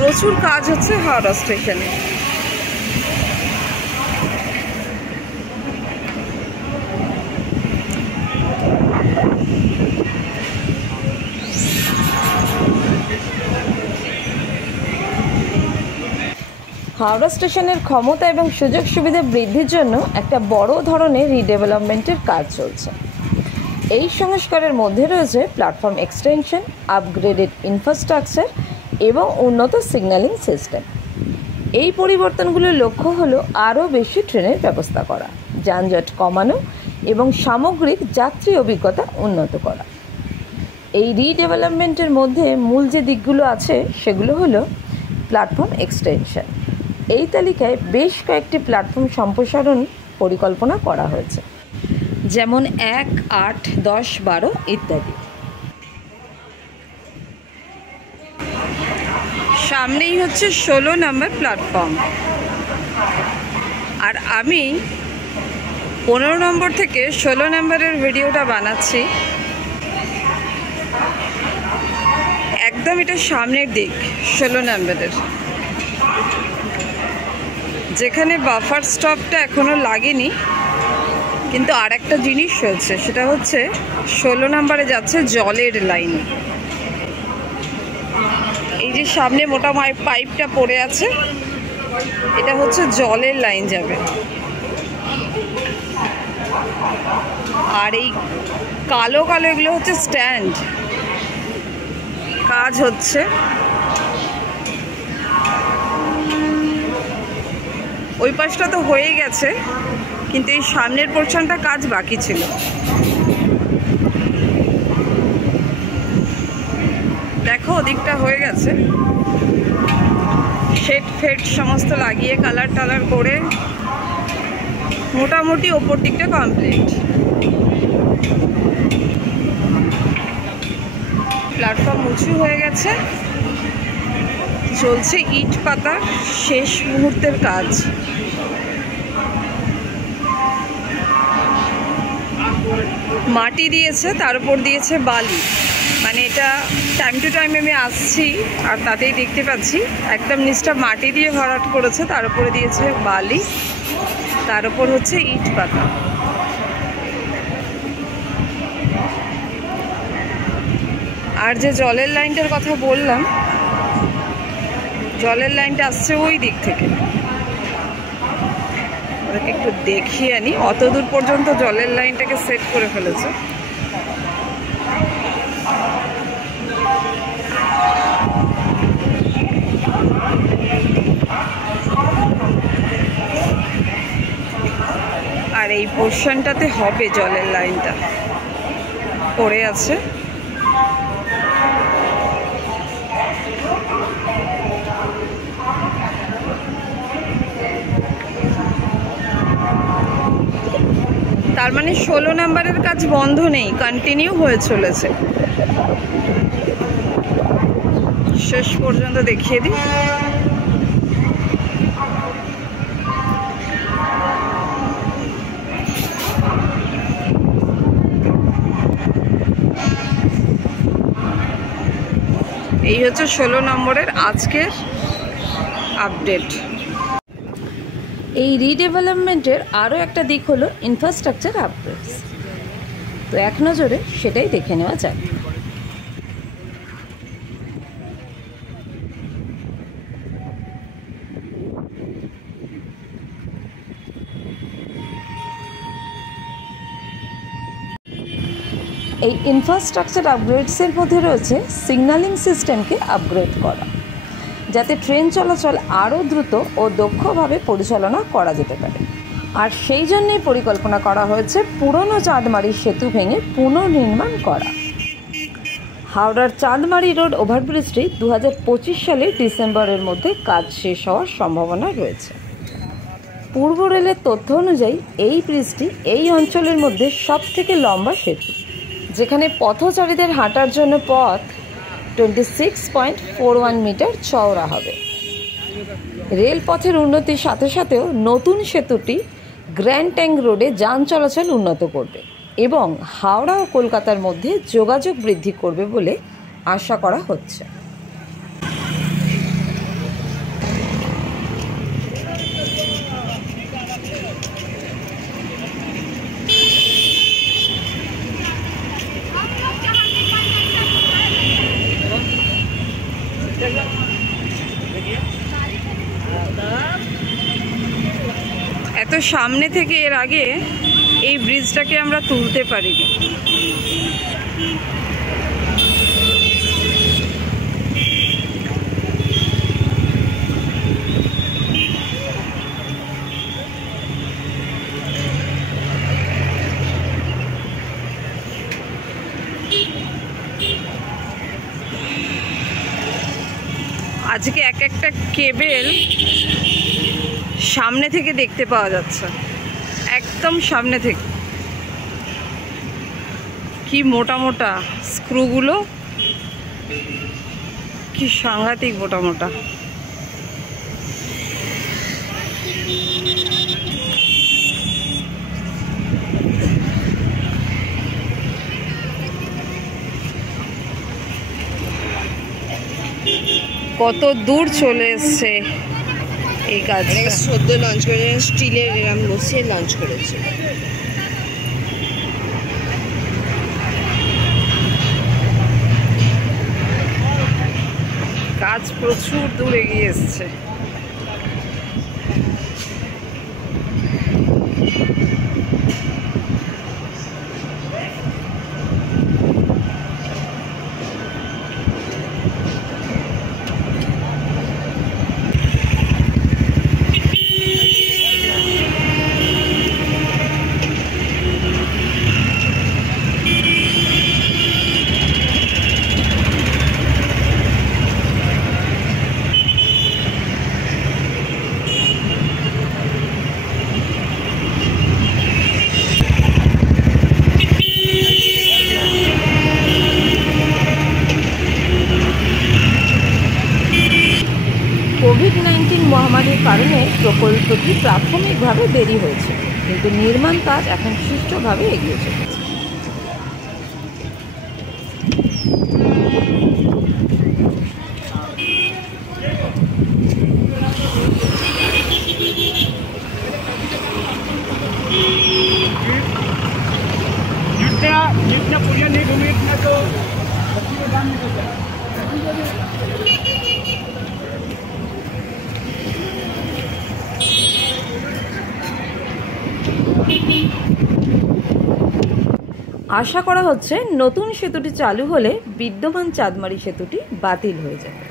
প্রচুর কাজ হচ্ছে হাওড়া স্টেশনে। হাওড়া স্টেশনের ক্ষমতা এবং সুযোগ সুবিধা বৃদ্ধির জন্য একটা বড় ধরনের রিডেভেলপমেন্টের কাজ চলছে। এই সংস্কারের মধ্যে রয়েছে প্ল্যাটফর্ম এক্সটেনশন, আপগ্রেডেড ইনফ্রাস্ট্রাকচার এবং উন্নত সিগন্যালিং সিস্টেম। এই পরিবর্তনগুলোর লক্ষ্য হলো আরও বেশি ট্রেনের ব্যবস্থা করা, যানজট কমানো এবং সামগ্রিক যাত্রী অভিজ্ঞতা উন্নত করা। এই রিডেভেলপমেন্টের মধ্যে মূল যে দিকগুলো আছে সেগুলো হলো প্ল্যাটফর্ম এক্সটেনশন। এই তালিকায় বেশ কয়েকটি প্ল্যাটফর্ম সম্প্রসারণ পরিকল্পনা করা হয়েছে, যেমন 1, 8, 10, 12 ইত্যাদি। সামনেই হচ্ছে 16 নম্বর প্ল্যাটফর্ম, আর আমি 15 নম্বর থেকে 16 নম্বরের ভিডিওটা বানাচ্ছি। একদম এটা সামনের দিক 16 নম্বরের, যেখানে বাফার স্টপটা এখনো লাগেনি, কিন্তু আর একটা জিনিস হয়েছে, সেটা হচ্ছে 16 নম্বরে যাচ্ছে জলের লাইন। এই যে সামনে মোটা পাইপটা পড়ে আছে, এটা হচ্ছে জলের লাইন যাবে। আর এই কালো কালো এগুলো হচ্ছে স্ট্যান্ড, কাজ হচ্ছে। ওই পাশটা তো হয়ে গেছে, কিন্তু এই সামনের পোর্শনটা কাজ বাকি ছিল। দেখো ওদিকটা হয়ে গেছে, শেড ফেড সমস্ত লাগিয়ে কালার টালার করে মোটামুটি ওপর দিকটা কমপ্লিট। প্ল্যাটফর্ম উঁচু হয়ে গেছে, চলছে ইট পাতার শেষ মুহূর্তের কাজ। মাটি দিয়েছে, তার উপর দিয়েছে বালি। মানে এটা টাইম টু টাইম আমি আসছি আর তাতেই দেখতে পাচ্ছি একদম নিচটা মাটি দিয়ে ভরাট করেছে, তার উপরে দিয়েছে বালি, তার উপর হচ্ছে ইট পাতা। আর যে জলের লাইনটার কথা বললাম, জলের লাইনটা আসছে ওই দিক থেকে। ওদেরকে একটু দেখিয়ে আনি, অত দূর পর্যন্ত জলের লাইনটাকে সেট করে ফেলেছে। আর এই পোর্শনটাতে হবে জলের লাইনটা পড়ে আছে। তার মানে 16 নম্বরের কাজ বন্ধ নেই, কন্টিনিউ হয়ে চলেছে। শেষ পর্যন্ত দেখিয়ে দিই। এই হচ্ছে 16 নম্বরের আজকের আপডেট। এই রিডেভেলপমেন্টের আরও একটা দিক হলো ইনফ্রাস্ট্রাকচার আপগ্রেডস। তো এক নজরে সেটাই দেখে নেওয়া যাক। এই ইনফ্রাস্ট্রাকচার আপগ্রেডসের মধ্যে রয়েছে সিগন্যালিং সিস্টেমকে আপগ্রেড করা, যাতে ট্রেন চলাচল আরও দ্রুত ও দক্ষভাবে পরিচালনা করা যেতে পারে। আর সেই জন্যই পরিকল্পনা করা হয়েছে পুরনো চাঁদমারি সেতু ভেঙে পুনর্নির্মাণ করা। হাওড়ার চাঁদমারি রোড ওভারব্রিজটি 2025 সালের ডিসেম্বরের মধ্যে কাজ শেষ হওয়ার সম্ভাবনা রয়েছে। পূর্ব রেলের তথ্য অনুযায়ী এই ব্রিজটি এই অঞ্চলের মধ্যে সবথেকে লম্বা সেতু, যেখানে পথচারীদের হাঁটার জন্য পথ 26.41 মিটার চওড়া হবে। রেলপথের উন্নতির সাথে সাথেও নতুন সেতুটি গ্র্যান্ড ট্যাঙ্ক রোডে যান চলাচল উন্নত করবে এবং হাওড়া ও কলকাতার মধ্যে যোগাযোগ বৃদ্ধি করবে বলে আশা করা হচ্ছে। এত সামনে থেকে এর আগে এই ব্রিজটাকে আমরা তুলতে পারিনি। আজকে এক একটা কেবেল সামনে থেকে দেখতে পাওয়া যাচ্ছে, একদম সামনে থেকে। কি মোটা মোটা স্ক্রুগুলো, কি সাংঘাতিক মোটা মোটা। কত দূর চলে এসছে এই কাজ। সদ্য লঞ্চ করেছে, স্টিলের এরম বসিয়ে লঞ্চ করেছে। কাজ প্রচুর দূর এগিয়ে এসছে। কোভিড-19 মহামারীর কারণে প্রকল্পটি প্রাথমিকভাবে দেরি হয়েছে, কিন্তু নির্মাণ কাজ এখন সুষ্ঠুভাবে এগিয়ে চলেছে। আশা করা হচ্ছে নতুন সেতুটি চালু হলে বিদ্যমান চাঁদমারি সেতুটি বাতিল হয়ে যাবে।